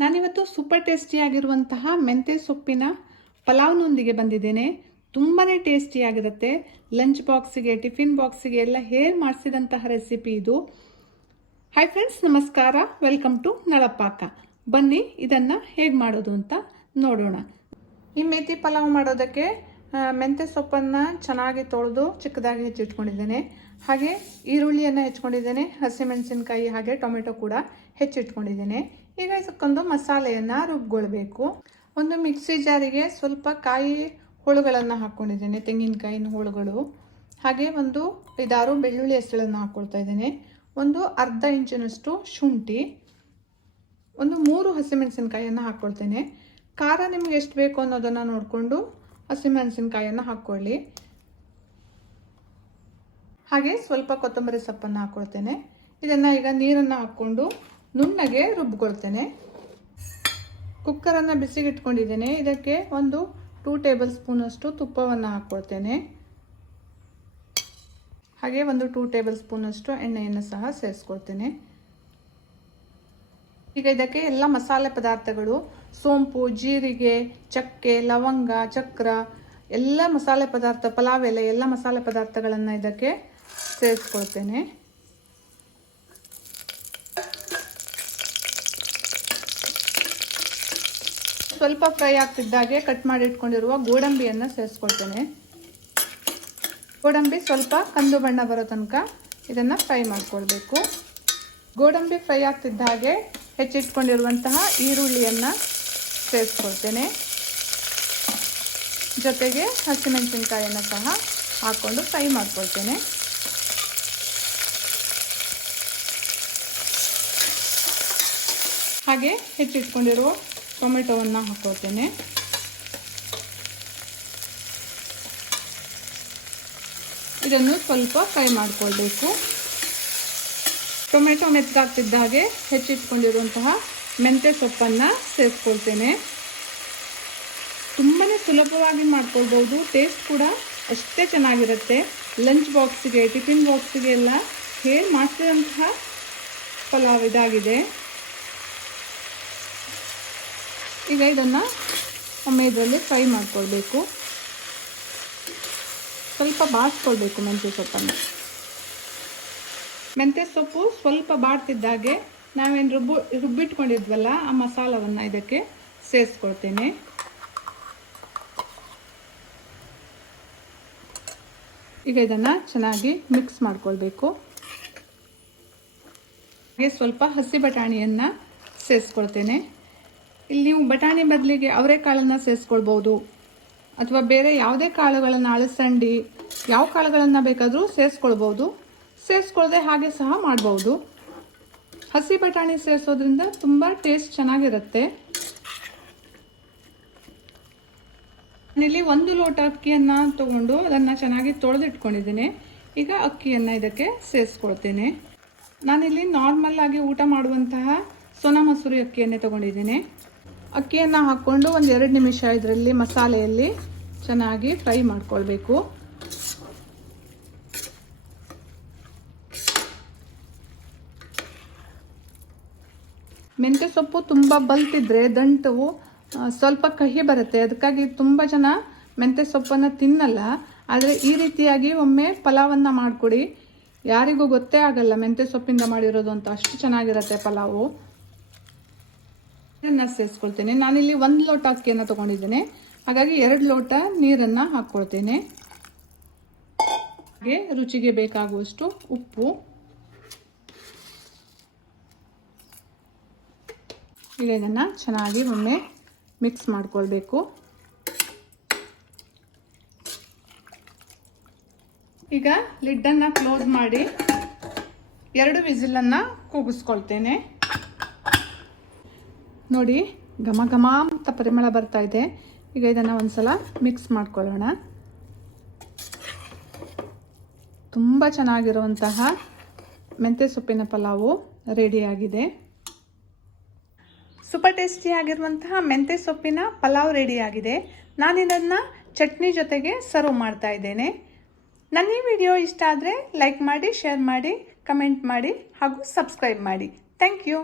ನಾನಿವತ್ತು ಸೂಪರ್ ಟೇಸ್ಟಿಯಾಗಿರುವಂತಹ ಮೆಂತ್ಯ ಸೊಪ್ಪಿನ ಪಲಾವ್ನೊಂದಿಗೆ ಬಂದಿದ್ದೇನೆ. ತುಂಬಾ ಟೇಸ್ಟಿಯಾಗಿರುತ್ತೆ. ಲಂಚ್ ಬಾಕ್ಸಿಗೆ, ಟಿಫಿನ್ ಬಾಕ್ಸಿಗೆ ಎಲ್ಲ ಹೇಗೆ ಮಾಡಿಸಿದಂತಹ ರೆಸಿಪಿ ಇದು. ಹಾಯ್ ಫ್ರೆಂಡ್ಸ್, ನಮಸ್ಕಾರ. ವೆಲ್ಕಮ್ ಟು ನಳಪಾಕ. ಬನ್ನಿ ಇದನ್ನು ಹೇಗೆ ಮಾಡೋದು ಅಂತ ನೋಡೋಣ. ಈ ಮೇಥಿ ಪಲಾವ್ ಮಾಡೋದಕ್ಕೆ ಮೆಂತ್ಯ ಸೊಪ್ಪನ್ನು ಚೆನ್ನಾಗಿ ತೊಳೆದು ಚಿಕ್ಕದಾಗಿ ಹೆಚ್ಚಿಟ್ಕೊಂಡಿದ್ದೇನೆ. ಹಾಗೆ ಈರುಳ್ಳಿಯನ್ನು ಹೆಚ್ಚಿಕೊಂಡಿದ್ದೇನೆ, ಹಸಿಮೆಣಸಿನಕಾಯಿ ಹಾಗೆ ಟೊಮೆಟೊ ಕೂಡ ಹೆಚ್ಚಿಟ್ಕೊಂಡಿದ್ದೇನೆ. ಈಗ ಇದಕ್ಕೊಂದು ಮಸಾಲೆಯನ್ನು ರುಬ್ಕೊಳ್ಬೇಕು. ಒಂದು ಮಿಕ್ಸಿ ಜಾರಿಗೆ ಸ್ವಲ್ಪ ಕಾಯಿ ಹೋಳುಗಳನ್ನು ಹಾಕ್ಕೊಂಡಿದ್ದೇನೆ, ತೆಂಗಿನಕಾಯಿನ ಹೋಳುಗಳು. ಹಾಗೆ ಒಂದು 5-6 ಬೆಳ್ಳುಳ್ಳಿ ಹೆಸಳನ್ನು ಹಾಕ್ಕೊಳ್ತಾ ಇದ್ದೇನೆ. ಒಂದು ಅರ್ಧ ಇಂಚಿನಷ್ಟು ಶುಂಠಿ, ಒಂದು 3 ಹಸಿಮೆಣಸಿನಕಾಯಿಯನ್ನು ಹಾಕ್ಕೊಳ್ತೇನೆ. ಖಾರ ನಿಮ್ಗೆ ಎಷ್ಟು ಬೇಕು ಅನ್ನೋದನ್ನು ನೋಡಿಕೊಂಡು ಹಸಿಮೆಣಸಿನಕಾಯಿಯನ್ನು ಹಾಕ್ಕೊಳ್ಳಿ. ಹಾಗೆ ಸ್ವಲ್ಪ ಕೊತ್ತಂಬರಿ ಸೊಪ್ಪನ್ನು ಹಾಕ್ಕೊಳ್ತೇನೆ. ಇದನ್ನು ಈಗ ನೀರನ್ನು ಹಾಕ್ಕೊಂಡು ನುಣ್ಣಗೆ ರುಬ್ಕೊಳ್ತೇನೆ. ಕುಕ್ಕರನ್ನು ಬಿಸಿಗಿಟ್ಕೊಂಡಿದ್ದೇನೆ. ಇದಕ್ಕೆ ಒಂದು 2 ಟೇಬಲ್ ಸ್ಪೂನ್ ಅಷ್ಟು ತುಪ್ಪವನ್ನು ಹಾಕ್ಕೊಳ್ತೇನೆ. ಹಾಗೆ ಒಂದು 2 ಟೇಬಲ್ ಸ್ಪೂನ್ ಅಷ್ಟು ಎಣ್ಣೆಯನ್ನು ಸಹ ಸೇರಿಸ್ಕೊಳ್ತೇನೆ. ಈಗ ಇದಕ್ಕೆ ಎಲ್ಲ ಮಸಾಲೆ ಪದಾರ್ಥಗಳು, ಸೋಂಪು, ಜೀರಿಗೆ, ಚಕ್ಕೆ, ಲವಂಗ, ಚಕ್ರ, ಎಲ್ಲ ಮಸಾಲೆ ಪದಾರ್ಥ, ಪಲಾವ್ ಎಲೆ, ಎಲ್ಲ ಮಸಾಲೆ ಪದಾರ್ಥಗಳನ್ನು ಇದಕ್ಕೆ ಸೇರಿಸ್ಕೊಳ್ತೇನೆ. ಸ್ವಲ್ಪ ಫ್ರೈ ಆಗ್ತಿದ್ದಾಗೆ ಕಟ್ ಮಾಡಿ ಇಟ್ಕೊಂಡಿರುವ ಗೋಡಂಬಿಯನ್ನು ಸೇರಿಸ್ಕೊಳ್ತೇನೆ. ಗೋಡಂಬಿ ಸ್ವಲ್ಪ ಕಂದು ಬಣ್ಣ ಬರೋ ತನಕ ಇದನ್ನು ಫ್ರೈ ಮಾಡ್ಕೊಳ್ಬೇಕು. ಗೋಡಂಬಿ ಫ್ರೈ ಆಗ್ತಿದ್ದ ಹಾಗೆ ಹೆಚ್ಚಿಟ್ಕೊಂಡಿರುವಂತಹ ಈರುಳ್ಳಿಯನ್ನು ಸೇರಿಸ್ಕೊಳ್ತೇನೆ. ಜೊತೆಗೆ ಹಸಿಮೆಣಸಿನಕಾಯಿಯನ್ನು ಸಹ ಹಾಕ್ಕೊಂಡು ಫ್ರೈ ಮಾಡ್ಕೊಳ್ತೇನೆ. ಹಾಗೆ ಹೆಚ್ಚಿಟ್ಕೊಂಡಿರುವ ಟೊಮೆಟೊವನ್ನು ಹಾಕ್ಕೊಳ್ತೇನೆ. ಇದನ್ನು ಸ್ವಲ್ಪ ಫ್ರೈ ಮಾಡಿಕೊಳ್ಬೇಕು. ಟೊಮೆಟೊ ಮೆತ್ತಗಾಗ್ತಿದ್ದ ಹಾಗೆ ಹೆಚ್ಚಿಟ್ಕೊಂಡಿರುವಂತಹ ಮೆಂತ್ಯ ಸೊಪ್ಪನ್ನು ಸೇರಿಸ್ಕೊಳ್ತೇನೆ. ತುಂಬಾ ಸುಲಭವಾಗಿ ಮಾಡ್ಕೊಳ್ಬೋದು. ಟೇಸ್ಟ್ ಕೂಡ ಅಷ್ಟೇ ಚೆನ್ನಾಗಿರುತ್ತೆ. ಲಂಚ್ ಬಾಕ್ಸಿಗೆ, ಟಿಫಿನ್ ಬಾಕ್ಸಿಗೆ ಎಲ್ಲ ಹೇಳಿ ಮಾಡಿಸಿದಂತಹ ಪಲಾವ್ ಇದಾಗಿದೆ. ಈಗ ಇದನ್ನು ಒಮ್ಮೆ ಇದರಲ್ಲಿ ಫ್ರೈ ಮಾಡ್ಕೊಳ್ಬೇಕು. ಸ್ವಲ್ಪ ಬಾಡಿಸ್ಕೊಳ್ಬೇಕು ಮೆಂತ್ಯ ಸೊಪ್ಪನ್ನು. ಮೆಂತ್ಯ ಸೊಪ್ಪು ಸ್ವಲ್ಪ ಬಾಡ್ತಿದ್ದಾಗೆ ನಾವೇನು ರುಬ್ಬಿಟ್ಕೊಂಡಿದ್ವಲ್ಲ ಆ ಮಸಾಲವನ್ನು ಇದಕ್ಕೆ ಸೇರಿಸ್ಕೊಳ್ತೇನೆ. ಈಗ ಇದನ್ನು ಚೆನ್ನಾಗಿ ಮಿಕ್ಸ್ ಮಾಡ್ಕೊಳ್ಬೇಕು. ಹಾಗೆ ಸ್ವಲ್ಪ ಹಸಿ ಬಟಾಣಿಯನ್ನು ಸೇರಿಸ್ಕೊಳ್ತೇನೆ. ಇಲ್ಲಿ ನೀವು ಬಟಾಣಿ ಬದಲಿಗೆ ಅವರೆಕಾಳನ್ನು ಸೇರಿಸ್ಕೊಳ್ಬೋದು, ಅಥವಾ ಬೇರೆ ಯಾವುದೇ ಕಾಳುಗಳನ್ನು, ಅಳಸಂಡಿ, ಯಾವ ಕಾಳುಗಳನ್ನು ಬೇಕಾದರೂ ಸೇರಿಸ್ಕೊಳ್ಬೋದು. ಸೇರಿಸ್ಕೊಳ್ಳದೆ ಹಾಗೆ ಸಹ ಮಾಡ್ಬೋದು. ಹಸಿ ಬಟಾಣಿ ಸೇರಿಸೋದ್ರಿಂದ ತುಂಬ ಟೇಸ್ಟ್ ಚೆನ್ನಾಗಿರುತ್ತೆ. ನಾನಿಲ್ಲಿ 1 ಲೋಟ ಅಕ್ಕಿಯನ್ನು ತಗೊಂಡು ಅದನ್ನು ಚೆನ್ನಾಗಿ ತೊಳೆದಿಟ್ಕೊಂಡಿದ್ದೇನೆ. ಈಗ ಅಕ್ಕಿಯನ್ನು ಇದಕ್ಕೆ ಸೇರಿಸ್ಕೊಳ್ತೇನೆ. ನಾನಿಲ್ಲಿ ನಾರ್ಮಲ್ ಆಗಿ ಊಟ ಮಾಡುವಂತಹ ಸೋನಾ ಮಸೂರಿ ಅಕ್ಕಿಯನ್ನೇ ತಗೊಂಡಿದ್ದೇನೆ. ಅಕ್ಕಿಯನ್ನು ಹಾಕ್ಕೊಂಡು ಒಂದು 2 ನಿಮಿಷ ಇದರಲ್ಲಿ ಮಸಾಲೆಯಲ್ಲಿ ಚೆನ್ನಾಗಿ ಫ್ರೈ ಮಾಡ್ಕೊಳ್ಬೇಕು. ಮೆಂತ್ಯ ಸೊಪ್ಪು ತುಂಬ ಬಲ್ತಿದ್ರೆ ದಂಟು ಸ್ವಲ್ಪ ಕಹಿ ಬರುತ್ತೆ. ಅದಕ್ಕಾಗಿ ತುಂಬ ಜನ ಮೆಂತ್ಯ ಸೊಪ್ಪನ್ನು ತಿನ್ನಲ್ಲ. ಆದರೆ ಈ ರೀತಿಯಾಗಿ ಒಮ್ಮೆ ಪಲಾವನ್ನು ಮಾಡಿಕೊಡಿ. ಯಾರಿಗೂ ಗೊತ್ತೇ ಆಗಲ್ಲ ಮೆಂತ್ಯ ಸೊಪ್ಪಿಂದ ಮಾಡಿರೋದು ಅಂತ. ಅಷ್ಟು ಚೆನ್ನಾಗಿರುತ್ತೆ ಪಲಾವು. ನೀರನ್ನು ಸೇರಿಸ್ಕೊಳ್ತೇನೆ. ನಾನಿಲ್ಲಿ 1 ಲೋಟ ಅಕ್ಕಿಯನ್ನು ತೊಗೊಂಡಿದ್ದೇನೆ. ಹಾಗಾಗಿ 2 ಲೋಟ ನೀರನ್ನು ಹಾಕ್ಕೊಳ್ತೇನೆ. ಹಾಗೆ ರುಚಿಗೆ ಬೇಕಾಗುವಷ್ಟು ಉಪ್ಪು. ಈಗ ಇದನ್ನು ಚೆನ್ನಾಗಿ ಒಮ್ಮೆ ಮಿಕ್ಸ್ ಮಾಡ್ಕೊಳ್ಬೇಕು. ಈಗ ಲಿಡ್ಡನ್ನು ಕ್ಲೋಸ್ ಮಾಡಿ 2 ವಿಸಿಲನ್ನು ಕೂಗಿಸ್ಕೊಳ್ತೇನೆ. ನೋಡಿ, ಘಮ ಘಮ ಅಂತ ಪರಿಮಳ ಬರ್ತಾ ಇದೆ. ಈಗ ಇದನ್ನು ಒಂದ್ಸಲ ಮಿಕ್ಸ್ ಮಾಡ್ಕೊಳ್ಳೋಣ. ತುಂಬ ಚೆನ್ನಾಗಿರುವಂತಹ ಮೆಂತ್ಯ ಸೊಪ್ಪಿನ ಪಲಾವು ರೆಡಿಯಾಗಿದೆ. ಸೂಪರ್ ಟೇಸ್ಟಿಯಾಗಿರುವಂತಹ ಮೆಂತ್ಯ ಸೊಪ್ಪಿನ ಪಲಾವ್ ರೆಡಿಯಾಗಿದೆ. ನಾನಿದನ್ನು ಚಟ್ನಿ ಜೊತೆಗೆ ಸರ್ವ್ ಮಾಡ್ತಾ ಇದ್ದೇನೆ. ನನ್ನ ಈ ವಿಡಿಯೋ ಇಷ್ಟ ಆದರೆ ಲೈಕ್ ಮಾಡಿ, ಶೇರ್ ಮಾಡಿ, ಕಮೆಂಟ್ ಮಾಡಿ ಹಾಗೂ ಸಬ್ಸ್ಕ್ರೈಬ್ ಮಾಡಿ. Thank you.